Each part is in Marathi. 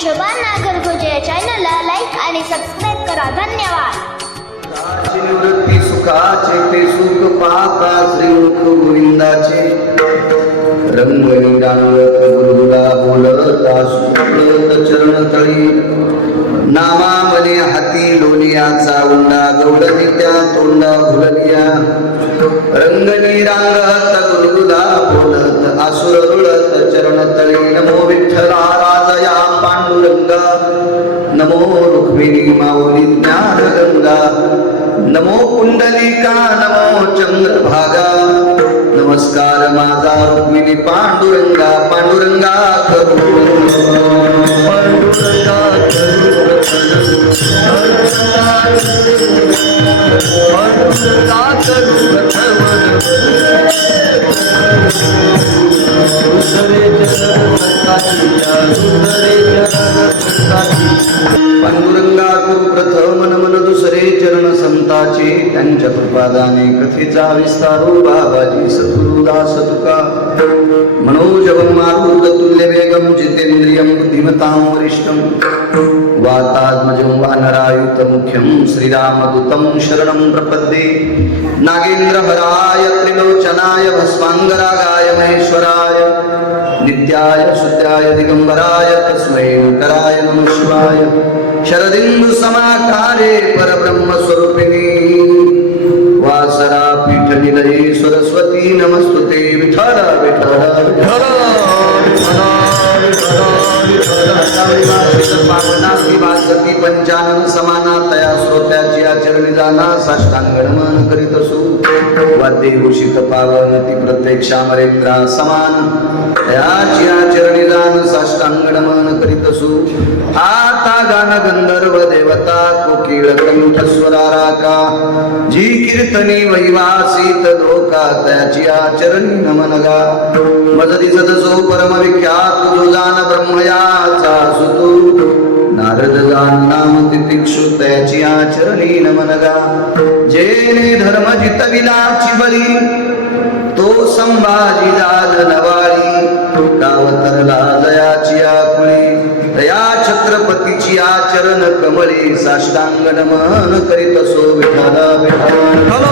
शोभा नागरगोजे या चॅनलला लाईक आणि सबस्क्राईब करा. धन्यवाद. निवृत्ती सुखाचे ते सुख पाहता श्रीमुख गोविंदाचे रंगविरांगत गुरुला बोलता सुखत चरण तळी नामामने हाती लोलियाचा उंडा गवळणी त्या तोंडा भुललिया रंगनी रांगत गुरुला बोलत आसुर रुळत चरण तळी नमो विठ्ठला राजया पांडुरंगा नमो रुक्मिणी माऊली ज्ञानगंगा नमो कुंडलिका नमो चंद्रभागा नमस्कार माझा रुक्मिणी पांडुरंगा पांडुरंगा करू पांडुरंगा पांडुरंगा करू प्रथम नमन दुसरे चरण संताचे त्यांच्या कृपादाने कथेचा विस्तारो बाबाजी सद्गुरु दास तुका मनोजवं मारुत तुल्य वेगं जितेंद्रियं बुद्धिमतां वरिष्ठं वातात्मजं वानरायुत मुख्यं श्रीरामदूतं शरणं प्रपद्ये नागेन्द्रहराय त्रिलोचनाय भस्मांगरागाय महेश्वराय नित्याय शुद्धाय दिगंबराय तस्मै ओंकाराय नमः शिवाय शरदिंदु समाकारे परब्रह्म स्वरूपिणी वासरा पीठ निलये सरस्वती नमस्तुते विठ्ठल विठ्ठल विठ्ठल विठ्ठल पंचानन समाना तया श्रोत्याची आचरणी जाना साष्टांग नमन करीत असू वाद्ये भूषित पावन ती प्रत्यक्ष अमरेंद्रा समान तयाची आचरणी जान साष्टांग नमन करीत असू आता गान गंधर्व देवता कोकिळ कंठ स्वराराका जी कीर्तनी वैवासित लोका त्याची आचरणी नमनगा मजदी सदसो परम विख्यात जो जान ब्रह्मयाचा सुतू नारद जान नाम तितिक्षु त्याची आचरणी नमनगा जेने धर्म जितविलाची बली तो संभाजी जाल नवाळी गावतरला जयाची आकुळी तया छत्रपतीची आचरण कमळी साष्टांग नमन करीत असो विठ्ठल विठ्ठल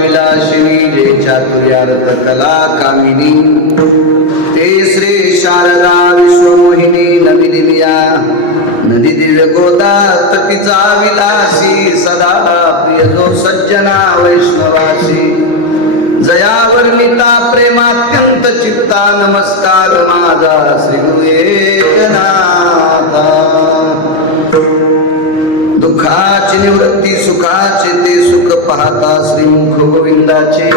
विलासिनी जय चातुर्यार्थ कला कामिनी ते श्री शारदा विश्वमोहिनी नवी दिव्या नदी दिव्य गोदा तटीचा विलासी सदा प्रिय जो सज्जना वैष्णवासी जयावर्णिता प्रेमात्यंत चित्ता नमस्कार माझा श्री गुरु एकनाथा दुःखाची निवृत्ती सुखाचे ते सुख पाहता श्रीमुख गोविंदाचे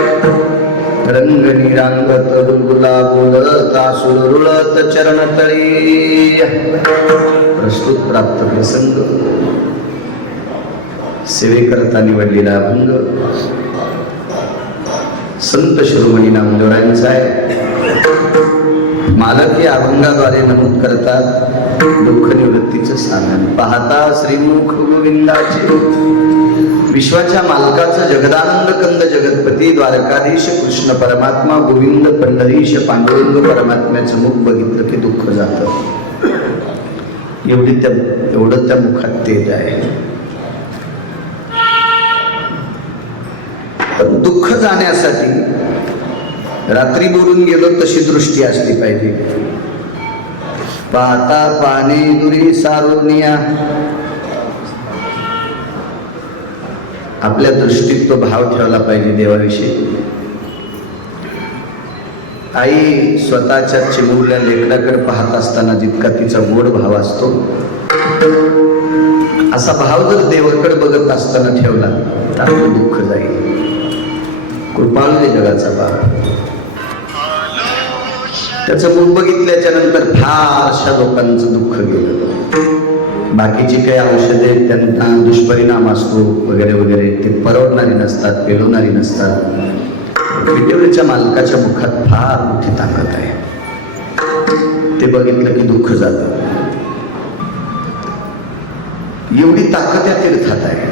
रंगनी रांगत गुलगुला बोलत आसुर रुळत चरण तळी प्रस्तुत प्राप्त प्रसंग सेवेकरता निवडलेला अभंग संत शिरोमणी नामदेवरायांचा आहे. मालक या अभंगाद्वारे नमूद करतात दुःख निवृत्तीचं साधन पाहता श्रीमुख गोविंदाचे विश्वाच्या मालकाचं जगदानंद कंद जगतपती द्वारकाधीश कृष्ण परमात्मा गोविंद पंढरीश पांडुरंग परमात्म्याचं मुख बघितलं की दुःख जातं. एवढं त्या मुखात तेज आहे. पण दुःख जाण्यासाठी रात्री बोलून गेलो तशी दृष्टी असली पाहिजे. पाहता पाने दुरी सारोनिया आपल्या दृष्टीत तो भाव ठेवला पाहिजे देवाविषयी. आई स्वतःच्या चिमुरल्या लेकराकडे पाहत असताना जितका तिचा गोड भाव असतो असा भाव जर देवाकडे बघत असताना ठेवला तर आपलं दुःख जाईल. कृपाळू आहे जगाचा भाव. त्याचं मुख बघितल्याच्या नंतर फारशा लोकांचं दुःख गेलं. बाकीची काही औषधे आहेत त्यांना दुष्परिणाम असतो वगैरे वगैरे, ते परवडणारी नसतात, पेलवणारी नसतात. विटेवरीच्या मालकाच्या मुखात फार मोठी ताकद आहे. ते बघितलं की दुःख जातं. एवढी ताकद या तीर्थात आहे,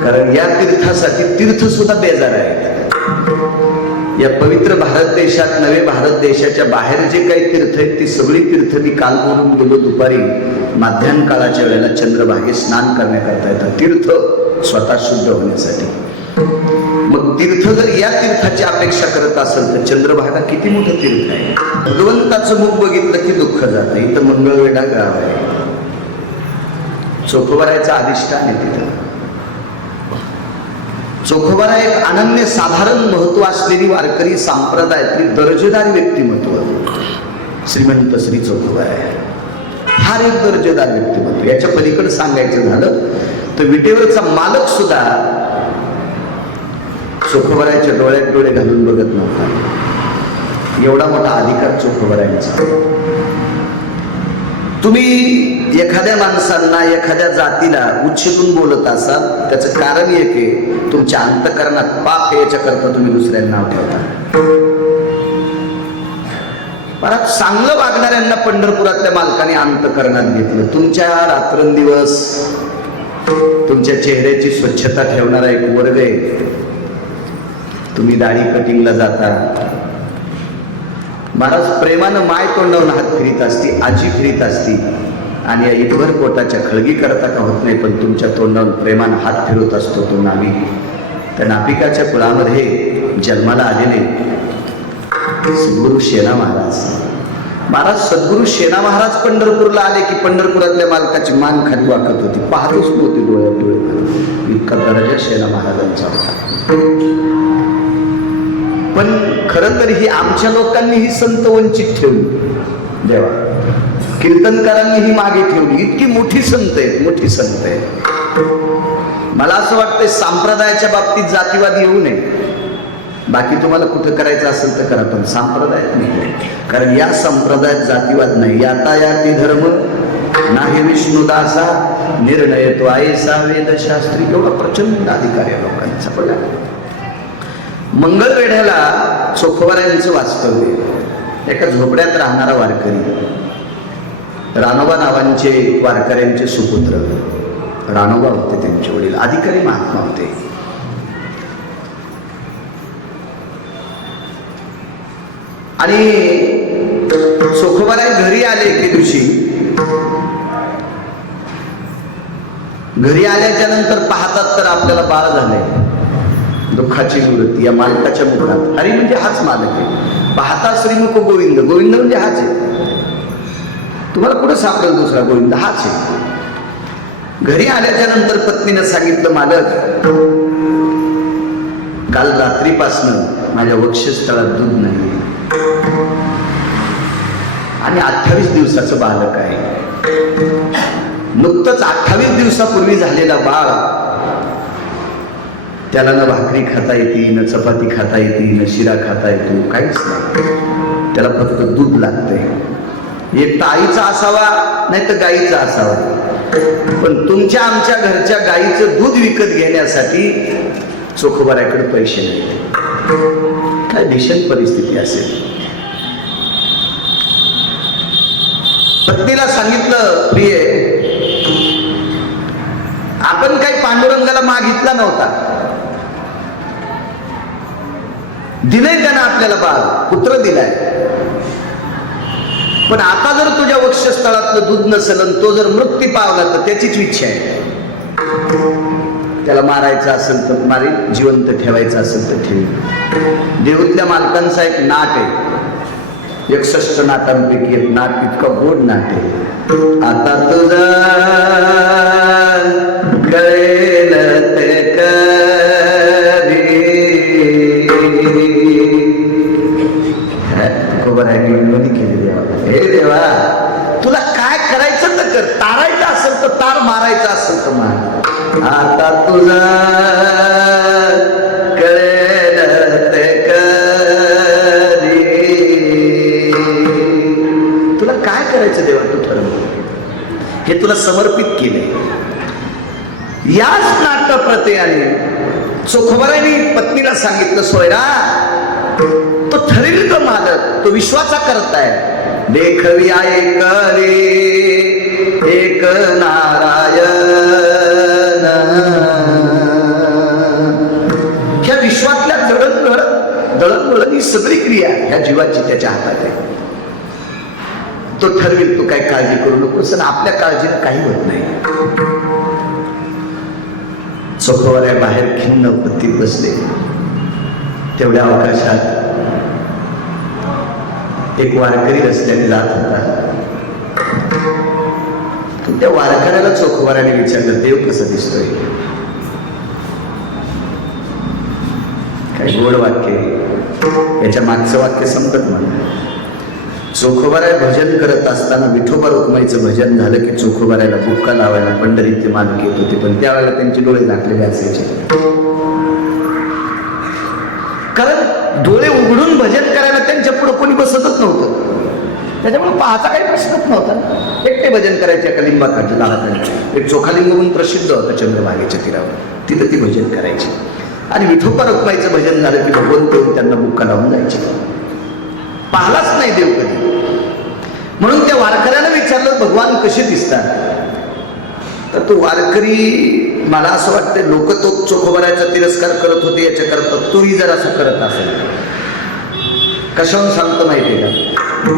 कारण या तीर्थासाठी तीर्थ सुद्धा बेजार आहेत. या पवित्र भारत देशात नवे भारत देशाच्या बाहेर जे काही तीर्थ आहेत ती सगळी तीर्थ मी काल बोलून गेलो दुपारी माध्यान्ह काळाच्या वेळेला चंद्रभागेत स्नान करण्याकरता येतात. तीर्थ स्वतः शुद्ध होण्यासाठी. मग तीर्थ जर या तीर्थाची अपेक्षा करत असेल तर चंद्रभागा किती मोठं तीर्थ आहे. भगवंताचं मुख बघितलं की दुःख जातं. इथं मंगळवेढा गाव आहे, चोखोबारायचं अधिष्ठान आहे तिथं. चोखोबारा एक अनन्य साधारण महत्व असलेली वारकरी संप्रदायातली दर्जेदार व्यक्तिमत्व श्रीमंत श्री चोखोबारा आहे. फार एक दर्जेदार व्यक्तिमत्व. याच्या पलीकडे सांगायचं झालं तर विटेवरचा मालक सुद्धा चोखोबाराच्या डोळ्यात डोळे घालून बघत नव्हता. एवढा मोठा अधिकार चोखोबारायांचा. तुम्ही एखाद्या माणसांना एखाद्या जातीला उच्छेदून बोलत असाल त्याचं कारण एक आहे, तुमच्या अंतःकरणात पाप याच्या करता तुम्ही दुसऱ्यांना नाव ठेवता. परत चांगलं वागणाऱ्यांना पंढरपुरातल्या मालकाने अंतःकरणात घेतलं. तुमच्या रात्रंदिवस तुमच्या चेहऱ्याची स्वच्छता ठेवणारा एक वर्ग आहे. तुम्ही दाढी कटिंगला जाता. महाराज प्रेमानं माय तोंडावून हात फिरीत असती, आजी फिरीत असती आणि या इटभर पोटाच्या खळगी करता का होत नाही, पण तुमच्या तोंडावून प्रेमानं हात फिरवत असतो तो नावी. त्या नापिकाच्या कुळामध्ये जन्माला आलेले सद्गुरु शेना महाराज सद्गुरु शेना महाराज पंढरपूरला आले की पंढरपुरातल्या मालकाची मान खाली वाकत होती. पाहतच नव्हती डोळ्यात डोळे घालून. इतका दर्जा शेना महाराजांचा होता. पण खरं तर ही आमच्या लोकांनी ही संत वंचित ठेवली. देवा कीर्तनकारांनी ही मागे ठेवली. इतकी मोठी संत आहे, मोठी संत आहे. मला असं वाटतंय संप्रदायाच्या बाबतीत जातीवाद येऊ नये. बाकी तुम्हाला कुठं करायचं असेल तर करा, पण संप्रदायात नाही. कारण या संप्रदायात जातीवाद नाही. यातायाती धर्म नाही विष्णुदासा निर्णय तो आयसा वेदशास्त्री. एवढा प्रचंड अधिकार आहे लोकांचा. बघा मंगळवेढ्याला चोखोबारायांचं वास्तव्य. एका झोपड्यात राहणारा वारकरी, रानोबा नावांचे वारकऱ्यांचे सुपुत्र रानोबा होते. त्यांचे वडील अधिकारी महात्मा होते. आणि चोखोबाराय घरी आले एके दिवशी. घरी आल्याच्या नंतर पाहतात तर आपल्याला बाळ झाले. दुःखाची निवृत्ती या मालकाच्या मुखात. हरी म्हणजे हाच मालक आहे. पाहता श्रीमुख गोविंद. गोविंद म्हणजे हाच आहे. तुम्हाला कुठं सापडेल दुसरा गोविंद? हाच आहे. घरी आल्याच्या नंतर पत्नीनं सांगितलं, मालक काल रात्रीपासनं माझ्या वक्षस्थळात दूध नाही आणि 28 दिवसाचं बालक आहे. नुकतंच 28 दिवसापूर्वी झालेला बाळ, त्याला न भाकरी खाता येते, न चपाती खाता येते, न शिरा खाता येतो, काहीच नाही. त्याला फक्त दूध लागते. एक तर आईचा असावा नाही तर गाईचा असावा. पण तुमच्या आमच्या घरच्या गाईचं दूध विकत घेण्यासाठी चोखोबाराकडे पैसे नाही. काय भीषण परिस्थिती असेल. पत्नीला सांगितलं, प्रिय आपण काही पांडुरंगाला मागितला नव्हता, दिलंय त्यानं आपल्याला बाळ, पुत्र दिलाय. पण आता जर तुझ्या वक्षस्थळातलं दूध नसेल आणि तो जर मृत्यू पावला तर त्याचीच इच्छा आहे. त्याला मारायचं असेल तर मारी, जिवंत ठेवायचं असेल तर ठेवी. देऊतल्या मालकांचा एक नाट आहे. 61 नाटांपैकी एक नाट, इतका गोड नाट आहे. आता तुझा कळेल ते कधी. खबर आहे की केली देवा. हे देवा तुला काय करायचं तर तर तार मारायचा असेल तर मार. आता तुझं कळेल ते कधी. तुला काय करायचं देवा तू ठरव, हे तुला समर्पित केले. याच नाट्यप्रत्ययाने चोखोबाराने पत्नीला सांगितलं, सोयरा तो ठरेल तो मालक, तो विश्वाचा करताय. देखवी एक रे एक नारायण. ह्या विश्वातल्या दळणवळण ही सगळी क्रिया ह्या जीवाची त्याच्या हातात आहे. तो ठरवेल, तू काय काळजी करू नकोस. आणि आपल्या काळजीला काही होत नाही. चोखोबाऱ्या बाहेर खिन्न पत्तीत बसले. तेवढ्या अवकाशात एक वारकरी रस्त्याने जात होता. त्या वारकऱ्याला चोखोबाऱ्याने विचारलं, देव कसं दिसतोय? काय गोड वाक्य, याच्या मागचं वाक्य समजत मला. चोखोबाऱ्या भजन करत असताना विठोबा रुक्माईचं भजन झालं की चोखोबाऱ्याला बुक्का लावायला पंढरीचे मालक येत होते, पण त्यावेळेला त्यांचे डोळे झाकलेले असायचे. कारण डोळे उघडून भजन करायला त्यांच्या पुढे कोणी बसतच नव्हतं. त्याच्यामुळे पाहायचा काही प्रश्नच नव्हता. एकटे भजन करायचे एका लिंबाकाच्या झाडाखाली. एक चोखालिंग म्हणून प्रसिद्ध होतं चंद्रभागेच्या तीरावर, तिथं ती भजन करायची. आणि विठोबा रुक्माईचं भजन झालं की भगवंत येऊन त्यांना बुक्का लावून जायचे. पाहिलाच नाही देव कधी. म्हणून त्या वारकऱ्यानं विचारलं, भगवान कसे दिसतात? तर तो वारकरी, मला असं वाटतं लोक तो चोखोबाऱ्याचा तिरस्कार करत होते याच्याकरता तोही जर असं करत असेल. कशाहून सांगतो माहितीये का?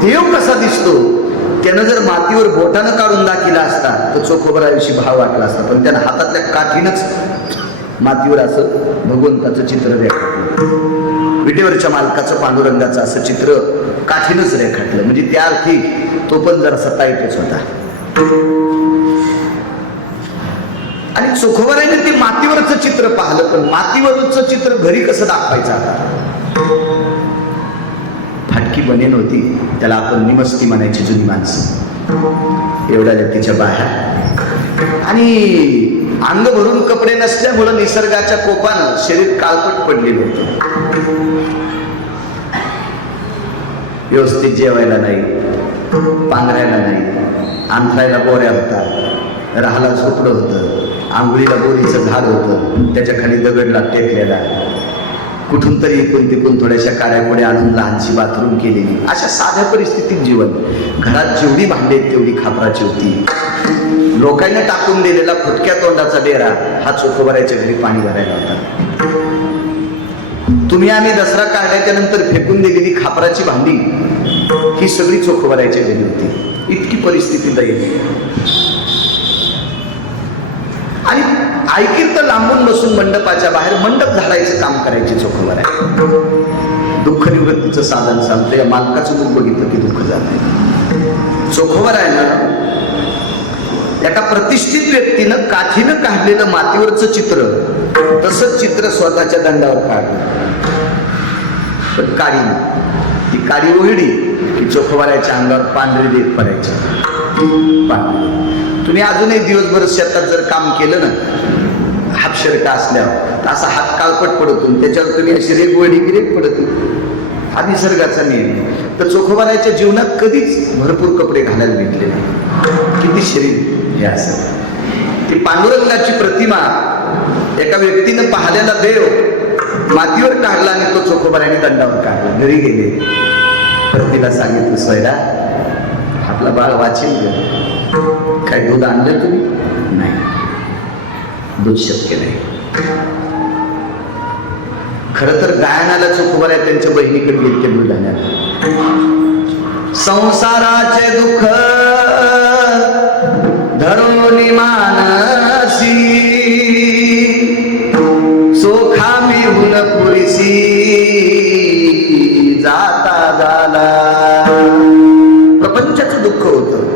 देव कसा दिसतो त्यानं जर मातीवर बोटानं काढून दाखिला असता तर चोखोबाऱ्याविषयी भाव वाटला असता, पण त्यानं हातातल्या काठीनच मातीवर असं भगवंताचं चित्र रेखाटलं. विटेवरच्या मालकाचं पांडुरंगाचं असं चित्र काठीनच रेखाटलं. म्हणजे त्या अर्थी तो पण जरासा टाईटच होता. आणि चोखोबाऱ्याने ते मातीवरचं चित्र पाहिलं, पण मातीवरचं चित्र घरी कसं दाखवायचं आता? फाटकी बनेन होती, त्याला आपण निमस्ती म्हणायची जुनी माणसं. एवढ्या जातीच्या बाह्या आणि अंग भरून कपडे नसल्यामुळं निसर्गाच्या कोपानं शरीर काळपट पडलेलं होतं. व्यवस्थित जेवायला नाही, पांघरायला नाही, अंथरायला बोऱ्या होता, राहाला झोपडं होतं, आंघोळीला बोरीचं झाड होतं, त्याच्या खाली दगडला टेकलेला, कुठून तरी एकूण तिकून थोड्याशा काड्यापुढे आणून लहानशी बाथरूम केलेली. अशा साध्या परिस्थितीत जीवन. घरात जेवढी भांडी तेवढी खापराची होती. लोकांना टाकून दिलेला फुटक्या तोंडाचा डेरा हा चोखोबाऱ्याच्या घरी पाणी भरायला होता. तुम्ही आम्ही दसरा काढल्याच्या नंतर फेकून दिलेली खापराची भांडी ही सगळी चोखोबाऱ्याच्या घरी होती. इतकी परिस्थिती दयनीय. आणि ऐकीर तर लांबून बसून मंडपाच्या बाहेर मंडप झाडायचं काम करायचे चोखोबाऱ्या. दुःख निवृत्तीचं साधन सांगतं. या मालकाचं दुःख बघितलं की दुःख झालं. चोखोबाऱ्यानं एका प्रतिष्ठित व्यक्तीनं काठीनं काढलेलं मातीवरचं चित्र तसंच चित्र स्वतःच्या दंडावर काढलं. पण काडी, ती काडी ओढली की चोखोबाऱ्याच्या अंगावर पांढरी देत पडायची. तुम्ही अजूनही दिवसभर शेतात जर काम केलं ना, हात शर्ट असल्यावर असा हात काळपट पडतो, त्याच्यावर तुम्ही अशी रेग वळली की रेग पडत. हा निसर्गाचा नियम. तर चोखोबाऱ्याच्या जीवनात कधीच भरपूर कपडे घालायला भेटले नाही. किती शरीर हे असं. ती पांडुरंगाची प्रतिमा एका व्यक्तीनं पाहिलेला देव मातीवर काढला आणि तो चोखोबाऱ्याने दंडावर काढला. घरी गेले, पत्नीला सांगितलं, सोयरा आपला बाळ वाचेल. काय दूध आणलं तुम्ही? नाही, दूध शक्य नाही. खरं तर गायनाला चोखोबाऱ्या त्यांच्या बहिणीकडे गेले ते दूध आणायला. संसाराचे दुःख धरोनी मानसी सोखा मिळून पुरीसी जाता झाला. प्रपंचाचं दुःख होतं.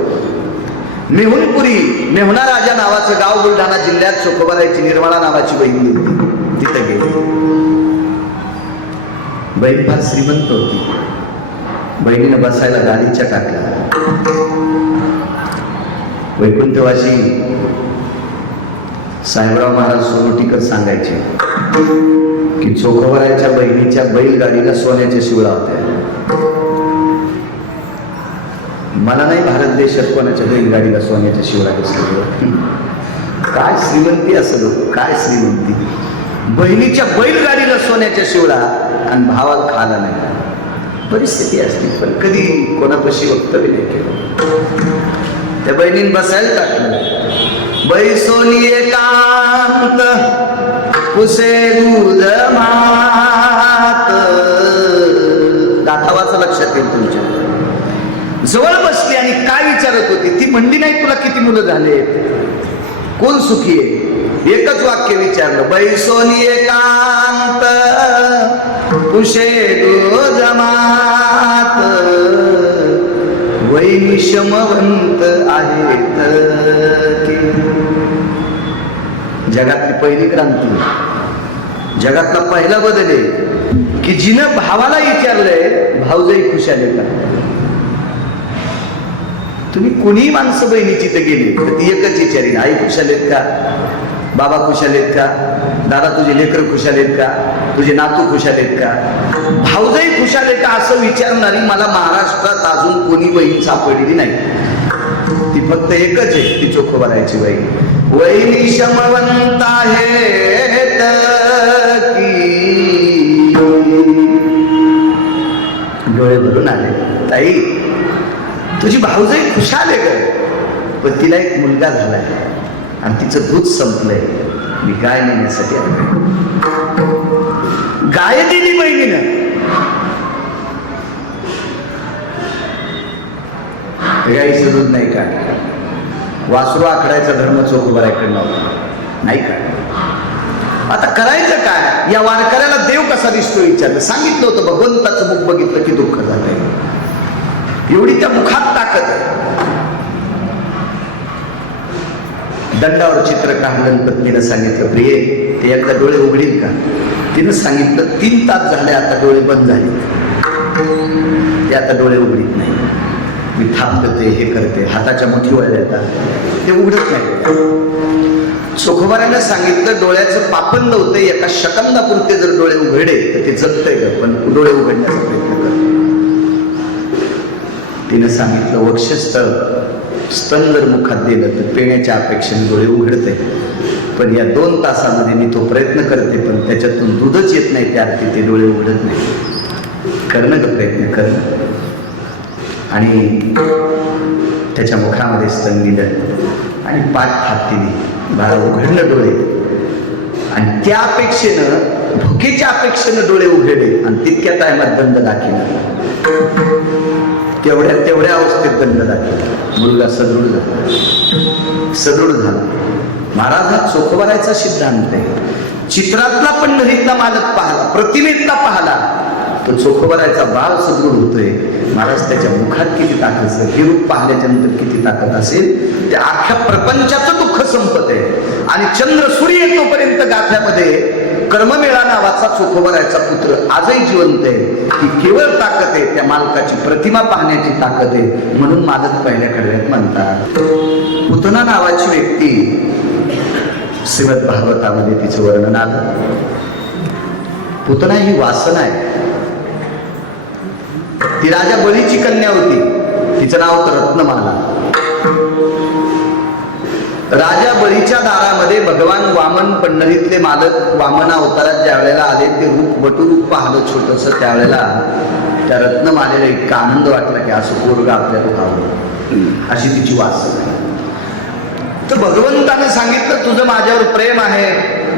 मेहुणपुरी, मेहुणा राजा नावाचं गाव बुलढाणा जिल्ह्यात चोखोबाऱ्याची निर्मळा नावाची बहीण होती. तिथं गेली. बहीण फार श्रीमंत होती. बहिणीनं बसायला गालीच्या टाकला. वैकुंठवासी साहेबराव महाराज सोनोटीकर सांगायचे की चोखोबराच्या बहिणीच्या बैलगाडीला सोन्याच्या शिवळा होत्या. मला नाही भारत देशात कोणाच्या बैलगाडीला सोन्याच्या शिवळा दिसल्या. काय श्रीमंती असेल, काय श्रीमंती. बहिणीच्या बैलगाडीला सोन्याच्या शिवळा आणि भावाला खाला नाही. परिस्थिती असते, पण कधी कोणापाशी वक्तव्य नाही केलं. त्या बहिणीने बसायला टाकलं. बै सोनी एकांत पुसे दूध मात. गाथावाचं लक्षात येईल तुमच्या. जवळ बसली आणि काय विचारत होती ती. म्हणली नाही तुला किती मुलं झाले, कोण सुखी आहे. एकच वाक्य विचारलं. बै सोनी एकांत पुसे दूध मात. वैनी शमवंत आहेत की. जगातली पहिली क्रांती, जगातला पहिला बदल आहे की जिनं भावाला विचारलंय भाऊजाई खुशाल आहे का. तुम्ही कोणी माणसं बहिणीची तर गेली तर ती एकच विचारीन, आई खुशाल आहेत का, बाबा खुशाल आहेत का, दादा तुझे लेकर खुशाल आहेत का, तुझे नातू खुशाल आहेत का, भाऊजाई खुशाल आहे का, असं विचारणारी मला महाराष्ट्रात अजून कोणी बहीण सापडलेली नाही. ती फक्त एकच आहे, ती चोखोबराची बहीण. वैनी शमवंत आहेत की. डोळे भरून आले. ताई तुझी भाऊजाई खुशाल आहे ग, पण तिला एक मुलगा झालाय आणि तिचं दूध संपलंय. मी गाय नेण्यासाठी आलो. गाय दिली बहिणीनं. गाईचं दूध नाही का. वासरू आखडायचा धर्म चोखोबराकडे नव्हता, नाही का. आता करायचं काय. या वारकऱ्याला देव कसा दिसतो विचारलं. सांगितलं होतं भगवंताचं मुख बघितलं की दुःख झालंय. एवढी त्या मुखात ताकद आहे. दंडावर चित्र काढलं. पत्नीनं सांगितलं प्रिये ते एकदा डोळे उघडील का. तिनं सांगितलं 3 तास झाले आता डोळे बंद झाले, ते आता डोळे उघडीत नाही. मी थांबते, हे करते, हाताच्या मुठी वळल्या येतात, ते उघडत नाही. चोखोबराने सांगितलं डोळ्याचं पापंद होतं, एका सेकंदापुरते जर डोळे उघडे तर ते जगतंय का, पण डोळे उघडण्याचा प्रयत्न कर. तिनं सांगितलं वक्षस्थळ स्तन जर मुखात दिलं तर पिण्याच्या अपेक्षेने डोळे उघडते, पण या 2 तासामध्ये मी तो प्रयत्न करते पण त्याच्यातून दूधच येत नाही, त्या अर्थी ते डोळे उघडत नाही. करणं का प्रयत्न करणं. आणि त्याच्या मुखामध्ये स्तन दिलं आणि पाठ थापतीने बाळा उघडलं डोळे. आणि त्या अपेक्षेनं, भुकेच्या अपेक्षेनं डोळे उघडले आणि तितक्या टायमात दंड दाखिला. तेवढ्या अवस्थेत दंड दाखिला. मुलगा सदृढ झाला, सदृढ झाला. महाराज हा चोखोबराचा सिद्धांत आहे. चित्रातला पंढरीतला मालक पाहला, प्रतिमेतला पाहला, तो चोखोबराचा भाव सदृढ होतोय. महाराज त्याच्या मुखात किती ताकद असेल, हे रूप पाहिल्याच्या नंतर किती ताकद असेल. त्या अख्ख्या प्रपंचाचं दुःख संपत आहे. आणि चंद्र सूर्य येतोपर्यंत गाथ्यामध्ये कर्ममेळा नावाचा चोखोबराचा पुत्र आजही जिवंत आहे. ही केवळ ताकद आहे, त्या मालकाची प्रतिमा पाहण्याची ताकद आहे. म्हणून मालक पहिल्या कडव्यात म्हणतात. पुतना नावाची व्यक्ती श्रीमद भागवतामध्ये तिचं वर्णन आलं. पुतना ही वासना आहे. ती राजा बळीची कन्या होती, तिचं नाव होतं रत्नमाला. राजा बळीच्या दारामध्ये भगवान वामन पंढरीतले मालक वामन अवतारात ज्या वेळेला आले, ते रूप वटुरूप पाहलं छोटस. त्यावेळेला त्या रत्नमालेला इतका आनंद वाटला की असं पोरगा आपल्याला व्हावं, अशी तिची वासना. तर भगवंताने सांगितलं तुझं माझ्यावर प्रेम आहे,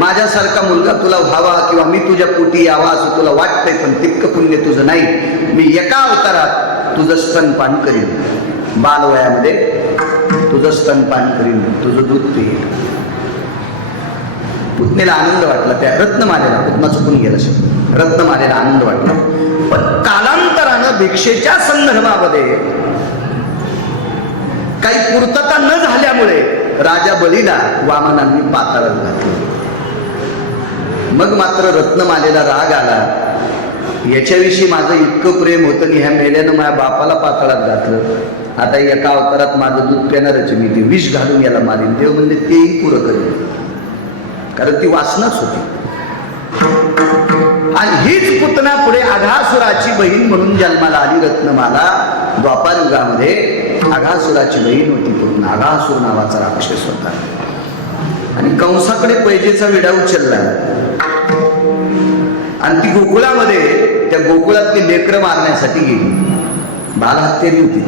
माझ्यासारखा मुलगा तुला व्हावा किंवा मी तुझ्या पोटी यावा असं तुला वाटतंय, पण तितकं पुण्य तुझं नाही. मी एका अवतारात तुझं स्तनपान करीन, बालवयामध्ये तुझं स्तनपान करीन, तुझं दूध पिईल. पुतणीला आनंद वाटला. त्या रत्नमालेला, पुतना चुकून गेला शब्द, रत्नमालेला आनंद वाटला. पण कालांतरानं भिक्षेच्या संदर्भामध्ये काही पूर्तता न झाल्यामुळे राजा बळीला वामनांनी पाताळात घातलं. मग मात्र रत्नमालेला राग आला. याच्याविषयी माझं इतकं प्रेम होतं की ह्या मेल्यानं माझ्या बापाला पाताळात घातलं, आता एका अवतारात माझं दूध पिणारच मी, ते विष घालून याला मारीन. देव म्हणजे तेही पुरं करेल, कारण ती वासनाच होती. आणि हीच पुतना पुढे अघासुराची बहीण म्हणून जन्माला आली. रत्नमाला द्वापार युगामध्ये अघासुराची बहीण होती पुतना. अघासुर नावाचा राक्षस होता आणि कंसाकडे पैजेचा विडा उचलला आणि ती गोकुळामध्ये त्या गोकुळातली लेकरं मारण्यासाठी गेली. बालहत्यारी होती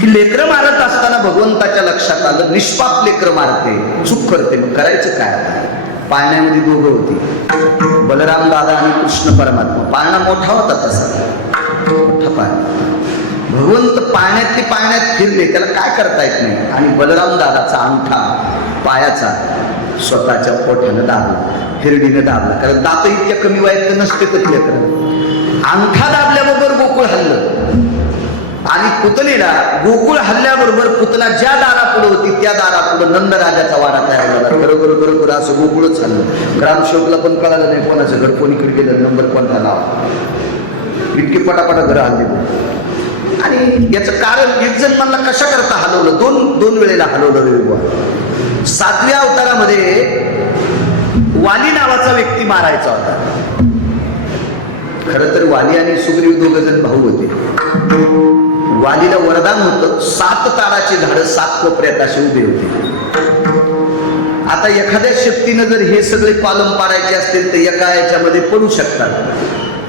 ती लेकरं मारत असताना भगवंताच्या लक्षात आलं, निष्पाप लेकरं मारते, चूक करते, मग करायचं काय आता. पाळण्यामध्ये दोघं होती, बलराम दादा आणि कृष्ण परमात्मा. पाळणा मोठा होता, तसा मोठा पाळणा. भगवंत पाळण्यात फिरले, त्याला काय करता येत नाही. आणि बलराम दादाचा अंगठा पायाचा स्वतःच्या पोठानं दाबला, हिरडीनं दाबला, कारण दात इतक्या कमी वयात नसते तर लेकरं. अंगठा दाबल्याबरोबर गोकुळ हल्लं आणि पुतणीला गोकुळ हल्ल्याबरोबर पुतना ज्या दारापुढे होती त्या दारापुढे नंदराजाचा वाडा तयार झाला. बरोबर असं गोकुळच हल्लं. ग्रामसेवकला पण कळालं नाही कोणाचं घर कोणीकडे गेलं, नंबर कोणता लावा. इतके पटापटा घर हल्ले. आणि याचं कारण एक जण मला कशा करता हलवलं, दोन वेळेला हलवलं वेगळं. 7व्या अवतारामध्ये वाली नावाचा व्यक्ती मारायचा होता. खरं तर वाली आणि सुग्रीव दोघं जण भाऊ होते. वालीला वरदान होतं, 7 ताडाची झाडं 7 कोपऱ्यात असे उभे होते. आता एखाद्या शक्तीनं जर हे सगळे पालन पाडायचे असतील तर एका याच्यामध्ये पडू शकतात,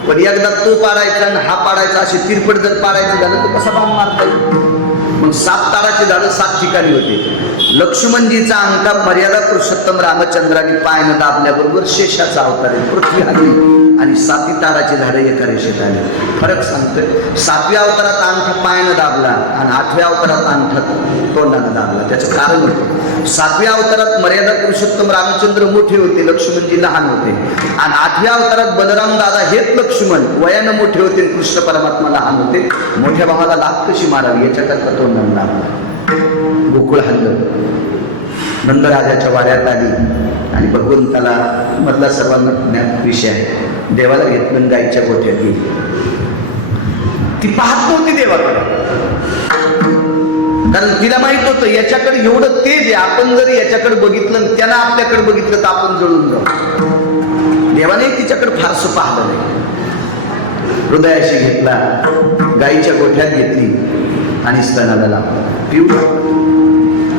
पण एकदा तो पाडायचा आणि हा पाडायचा, असे तिरपट जर पाडायचं झालं तर कसा बाण मारता येईल. मग 7 ताडाची झाडं 7 ठिकाणी होते. लक्ष्मणजीचा अंगठा मर्यादा पुरुषोत्तम रामचंद्राने पायनं दाबल्याबरोबर शेषाचा अवतार पृथ्वी आली आणि 7 ताडाची झाडं एका रेषेत आली. फरक सांगतोय, 7व्या अवतारात अंगठा पायनं दाबला आणि 8व्या अवतारात अंगठा तोंडानं दाबला. त्याचं कारण होतं, 7व्या अवतारात मर्यादा पुरुषोत्तम रामचंद्र मोठे होते, लक्ष्मणजी लहान होते. आणि 8व्या अवतारात बलराम दादा हेच लक्ष्मण वयानं मोठे होते, कृष्ण परमात्मा लहान होते. मोठ्या भावाला लाथ कशी मारावी याच्याकरता तोंडानं दाबला. गोकुळ हल्लं, नंदराजाच्या वाड्यात आली आणि भगवंताला मधला सर्वांना ज्ञात विषय आहे. देवाला घेतलं, गायच्या गोठ्यात गेली. ती पाहत नव्हती देवाकडे, कारण तिला माहित होतं याच्याकडे एवढं तेज आहे, आपण जर याच्याकडे बघितलं त्याला आपल्याकडे बघितलं तर आपण जळून जाऊ. देवाने तिच्याकडे फारसं पाहिलं नाही. हृदयाशी घेतला, गायीच्या गोठ्यात घेतली आणि स्तनाला लावला. पिऊ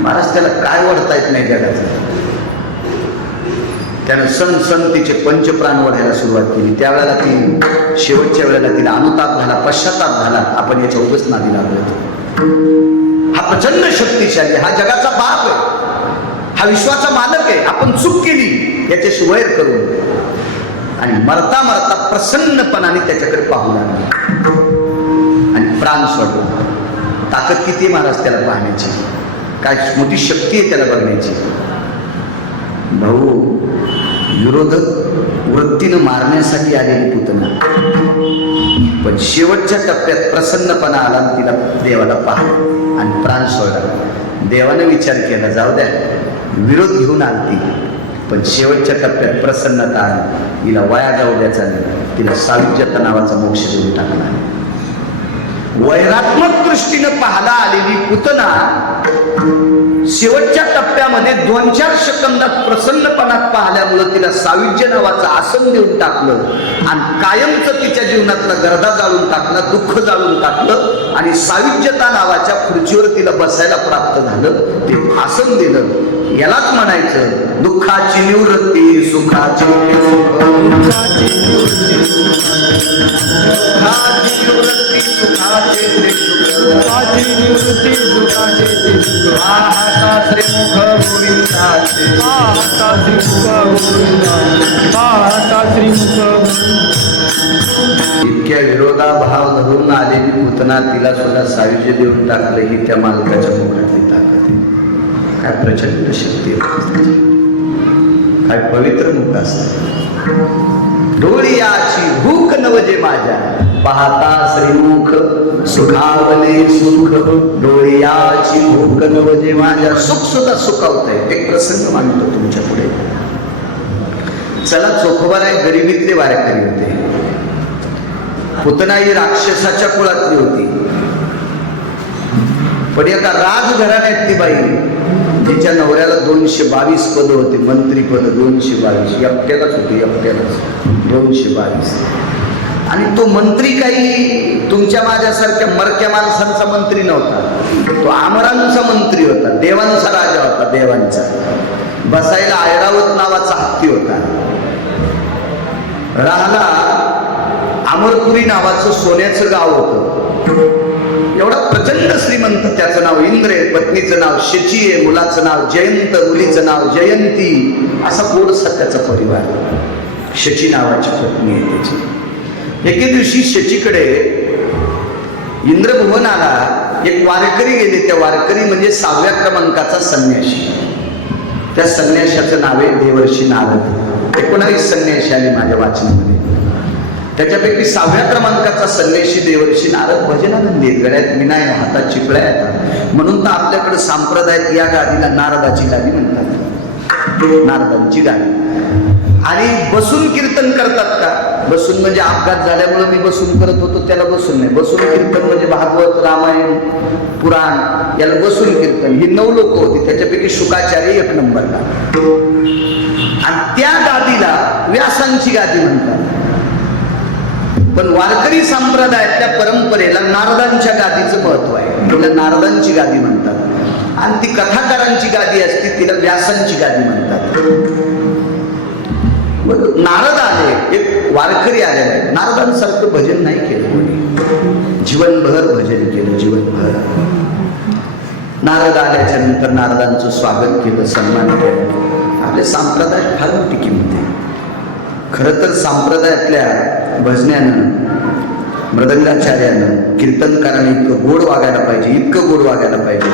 महाराज, त्याला काय ओढता येत नाही जगाचं. त्यानं सण तिचे पंचप्राण ओढायला सुरुवात केली. त्यावेळेला ती शेवटच्या वेळेला तिला अनुताप झाला, पश्चाताप झाला, आपण याच्या उगाच नादी लागलो. हा प्रचंड शक्तिशाली, हा जगाचा बाप आहे, हा विश्वाचा मालक आहे. आपण चूक केली याच्याशी वैर करून आणि मरता मरता प्रसन्नपणाने त्याच्याकडे पाहू लागले आणि प्राण सोडला. ताकद किती महाराज त्याला पाहण्याची, काय मोठी शक्ती आहे त्याला बघण्याची. भाऊ, विरोधक वृत्तीनं मारण्यासाठी आलेली पुतना, पण शेवटच्या टप्प्यात प्रसन्नपणा आला, तिला देवाला पाहिलं आणि प्राण सोडला. देवाने विचार केला, जाऊ द्या, विरोध घेऊन आलती, पण शेवटच्या टप्प्यात प्रसन्नता आली, तिला वाया जाऊ द्यायचा नाही, तिला साविज्यता नावाचा मोक्ष देऊन टाकला. वैरात्मक दृष्टीनं पाहला आलेली पुतना शेवटच्या टप्प्यामध्ये 2-4 सेकंदात प्रसन्नपणात पाहिल्यामुळं तिला साविज्य नावाचं आसन देऊन टाकलं आणि कायमचं तिच्या जीवनातला गर्दा जाळून टाकला, दुःख जाळून टाकलं आणि साविज्यता नावाच्या खुर्चीवर तिला बसायला प्राप्त झालं. ते आसन दिलं. यालाच म्हणायचं दुःखाची निवृत्ती, सुखाची इतक्या विरोधाभाव धरून आलेली पुतना तिला सुद्धा सायुज्य देऊन टाकलं. ही त्या मालकाच्या मुखातली ताकद आहे. काय प्रचंड शक्ती आहे, काय पवित्र मुख असत. डोळ्याची भूक नवजे माझ्या, पाहता श्रीमुख सुखावले सुख. डोळ्याची भूक नवजे माझ्या, सुख सुद्धा सुखावतंय. एक प्रसंग मांडतो तुमच्या पुढे. चला, चोखोबाराय गरिबीतले वारेकरी होते. पुतना ही राक्षसाच्या कुळातली होती. पण एका राजघराण्यातली बाई तिच्या नवऱ्याला 222 पद होते, मंत्री पद 222, एकट्यालाच होते, एकट्यालाच 222. आणि तो मंत्री काही तुमच्या माझ्यासारख्या मरक्या माणसांचा मंत्री नव्हता, तो आमरांचा मंत्री होता, देवांचा राजा होता, देवांचा. बसायला ऐरावत नावाचा हत्ती होता. राहला अमरपुरी नावाचं सोन्याचं गाव होतं. एवढा प्रचंड श्रीमंत, त्याचं नाव इंद्र आहे, पत्नीचं नाव शची आहे, मुलाचं नाव जयंत, मुलीचं नाव जयंती, असा गोडसा त्याचा परिवार. शची नावाची पत्नी आहे त्याची. एके दिवशी शचीकडे इंद्रभुवनाला एक वारकरी गेले. त्या वारकरी म्हणजे 6व्या क्रमांकाचा संन्याशी. त्या संन्याशाचं नाव आहे देवर्षी नारद. 19 संन्याशी आले माझ्या वाचनामध्ये. त्याच्यापैकी 6व्या क्रमांकाचा संन्याशी देवर्षी नारद भजनानंदी आहेत. गळ्यात विनाय, हातात चिपळ्या येतात. म्हणून तर आपल्याकडे संप्रदायात या गादीला नारदाची गादी म्हणतात, नारदांची गादी. आणि बसून कीर्तन करतात का? बसून म्हणजे अपघात झाल्यामुळे मी बसून करत होतो त्याला बसून नाही. बसून कीर्तन म्हणजे भागवत, रामायण, पुराण याला बसून कीर्तन. ही 9 लोक होती, त्याच्यापैकी शुकाचार्य 1 नंबरला. आणि त्या गादीला व्यासांची गादी म्हणतात. पण वारकरी संप्रदायातल्या परंपरेला नारदांच्या गादीचं महत्व आहे. तिला नारदांची गादी म्हणतात. आणि ती कथाकारांची गादी असते, तिला व्यासांची गादी म्हणतात. नारद आले, एक वारकरी आले. नारदांसारखं भजन नाही केलं कोणी, जीवनभर भजन केलं, जीवनभर. नारद आल्याच्या नंतर नारदांचं स्वागत केलं, सन्मान केला. आपल्या संप्रदायात फार मोठी किंमत आहे. खरं तर संप्रदायातल्या भजन्यानं, मृदंगाचार्यानं, कीर्तनकाराने इतकं गोड वागायला पाहिजे, इतकं गोड वागायला पाहिजे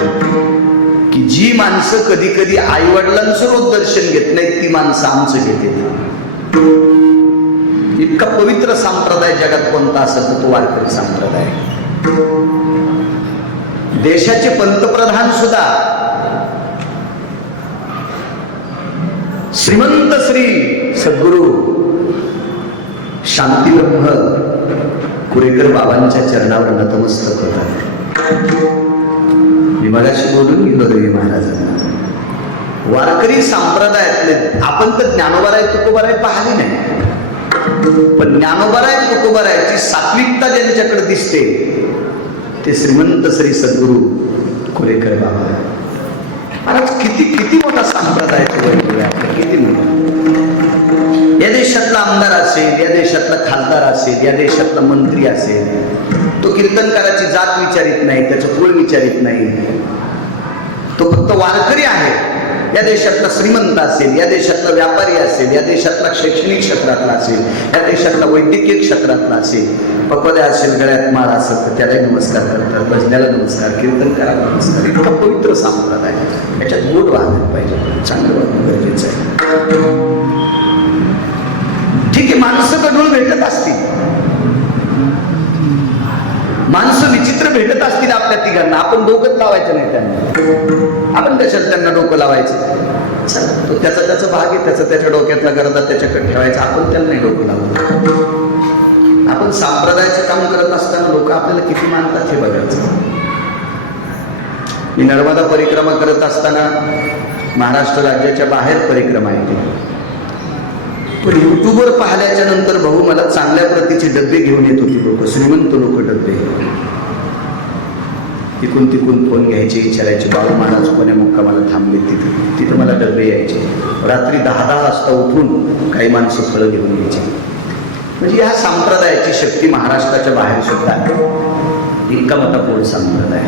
की जी माणसं कधी कधी आई वडिलांचं रोज दर्शन घेत नाहीत ती माणसं आमचं घेते. इतका पवित्र संप्रदाय जगात कोणता असेल तर तो वारकरी संप्रदाय. देशाचे पंतप्रधान सुद्धा श्रीमंत श्री सद्गुरु शांतीब्रह्म कुरेकर बाबांच्या चरणावर नतमस्तक होतात. मी मगाशी बोलून गेलो रवी महाराजांना. वारकरी संप्रदायातले आपण तर ज्ञानोबाराय तुकोबाराय पाहिली नाही, पण ज्ञानोबाराय तुकोबारायची सात्विकता ज्यांच्याकडे दिसते ते श्रीमंत श्री सद्गुरु कुरेकर बाबा. महाराज किती किती मोठा संप्रदाय किती मोठा. या देशातला आमदार असेल, या देशातला खासदार असेल, या देशातला मंत्री असेल, तो कीर्तनकाराची जात विचारित नाही, त्याचं कुळ विचारित नाही. तो फक्त वारकरी आहे. या देशातला श्रीमंत असेल, या देशातला व्यापारी असेल, या देशातला शैक्षणिक क्षेत्रातला असेल, या देशातला वैद्यकीय क्षेत्रातला असेल, पकवाद्या असेल, गळ्यात माळ असेल तर त्यालाही नमस्कार करतात, भजनाला नमस्कार, कीर्तनकाराला नमस्कार. इतका पवित्र संप्रदाय. याच्यात गोड वागलं पाहिजे, चांगलं वागणं गरजेचं आहे. ठीक आहे, माणसं गढूळ भेटत असतील, माणसं विचित्र भेटत असतील आपल्या तिघांना, आपण डोकं लावायचं नाही त्यांना. आपण कशात त्यांना डोकं लावायचं? तो त्याचा त्याचा भाग आहे, त्याचा त्याच्या डोक्यातला गरजा त्याच्याकडे ठेवायचा. आपण त्याला नाही डोकं लावतो. आपण संप्रदायाचं काम करत असताना लोक आपल्याला किती मानतात हे बघायचं. मी नर्मदा परिक्रमा करत असताना महाराष्ट्र राज्याच्या बाहेर परिक्रमा येते, पण युट्यूबवर पाहिल्याच्या नंतर भाऊ मला चांगल्या प्रतीचे डबे घेऊन येत होती लोक, श्रीमंत लोक डबे. तिकून तिकून फोन घ्यायचे, विचारायचे बाळू महाराज कोण्या मुक्कामाला थांबले, तिथं मला डबे यायचे. रात्री 10-10 वाजता उठून काही माणसं फळं घेऊन यायची. म्हणजे ह्या संप्रदायाची शक्ती महाराष्ट्राच्या बाहेर सुद्धा आहे. इतका मोठा गोड संप्रदाय.